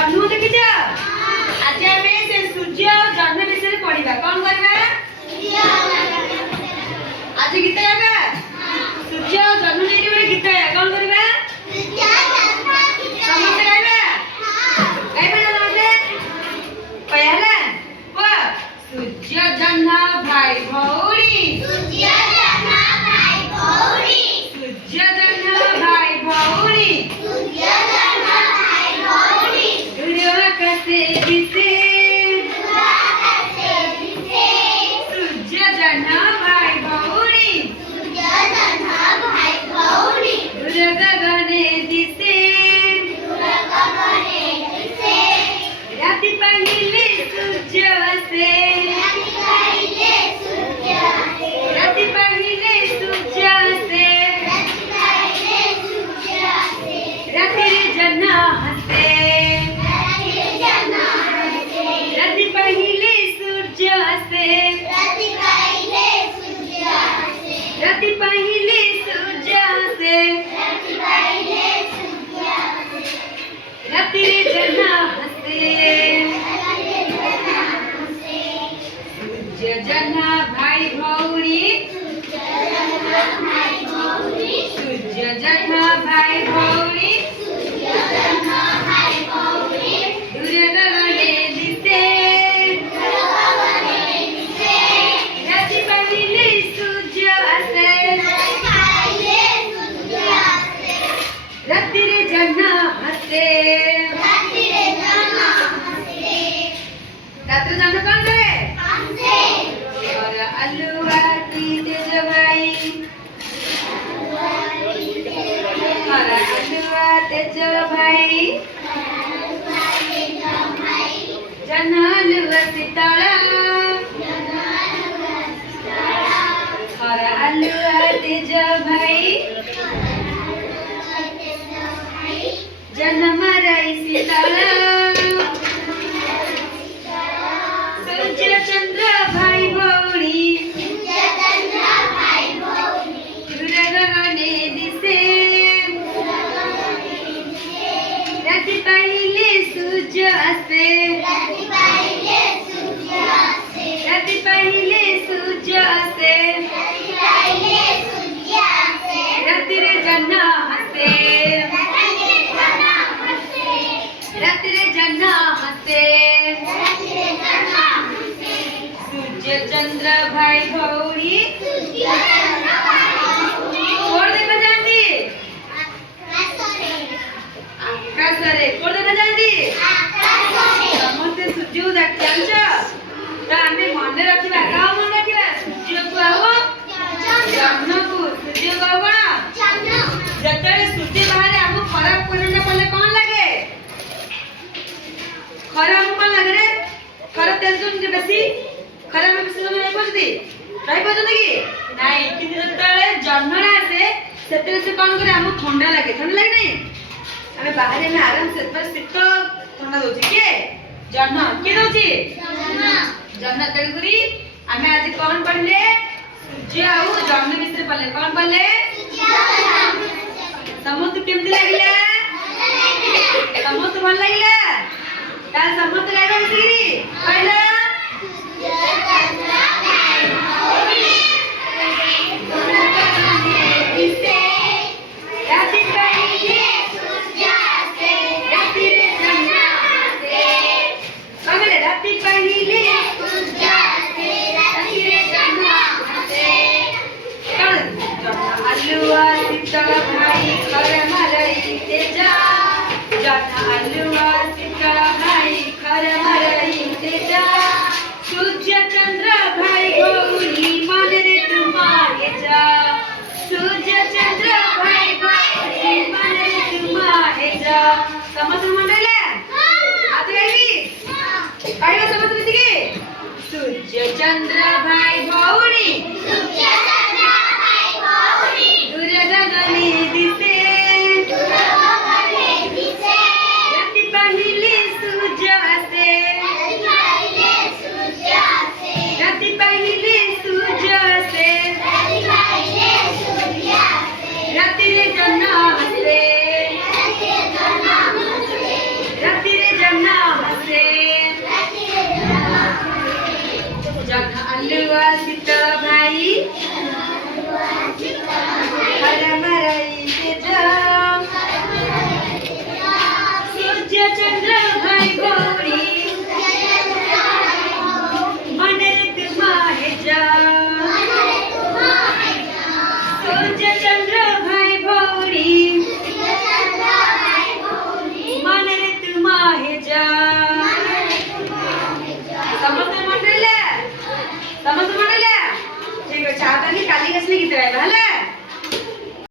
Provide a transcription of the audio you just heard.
जन्म देखिछ आज आमे से सूर्य और जन्म विषय पढ़िबा कोन करबा आज गीत गाबा सूर्य और जन्म लेके बड़े गीत गाया कोन करबा समस्त गाइबा गाइबा ना समस्त पहला वो सूर्य जन्म भाई भौरी सूर्य जन्म भाई भौरी से दिसे सूर्य जन्म भाई भौरी गगने दिसे राति पहिले सूर्य से राति पहिले सूर्य से राति रे जन्म हसे राति पहिले सूर्य से राति पहिले सूर्य से राति रे जन्म हसे सूर्य जन्म भाई भौरी सूर्य जन्म भाई भौरी दूर गगने दिसे राति पहिले सूर्य से राति रे जन्म हसे रात्रि जन्म कौन करे और अलुआ की तेज भाई और अलुआ तेज भाई जनलुआ सितारा और अलुआ तेज भाई जन्म रही सितारा सूर्य चंद्र भाई भौरी दूर गगने दिसे राति पहिले सूर्य से राति पहिले सूर्य से राति रे जन्म हसे राति रे जन्म हसे सूर्य चंद्र भाई भौरी कोण देखा जाती आकाशरे कोण देखा जाती समस्त सूर्य को देख जानछ तो आमे मन रखिबा का मन रखिबा सूर्य को आओ जन्म को सूर्य को आओ जतरे सूर्य बाहर हमको खराब करने पड़े कौन लगे खराब हमको लगे रे खराब टेंशन के बेसी खराब में बेसी समय नहीं पहुंचती कि नहीं कि जतरे जन्मरा से सेतरे से कौन करे हमको ठंडा लगे नहीं हमें बाहर में आराम से पर शीत ठंडा दोची के जन्म के दोची जन्म तेलुगुरी हमें आज कौन पढ़ले सूर्य और जन्म विषय पढ़ले कौन पढ़ले समस्त केमती लागिला समस्त भल लागिला तार समस्त गाइबा मिसिरी पहला राति पहिले सूर्य से राति रे जन्म हसे कबले राति पहिले सूर्य से राति रे जन्म हसे अलुआ शीतल भाई खर मरई तेजा जन्म अलुआ शीतल भाई खर मरई तेजा सूर्य चंद्र भाई गौरी मन रे तुम्हारे जा सूर्य चंद्र भाई गौरी मन रे तुम्हारे जा समझ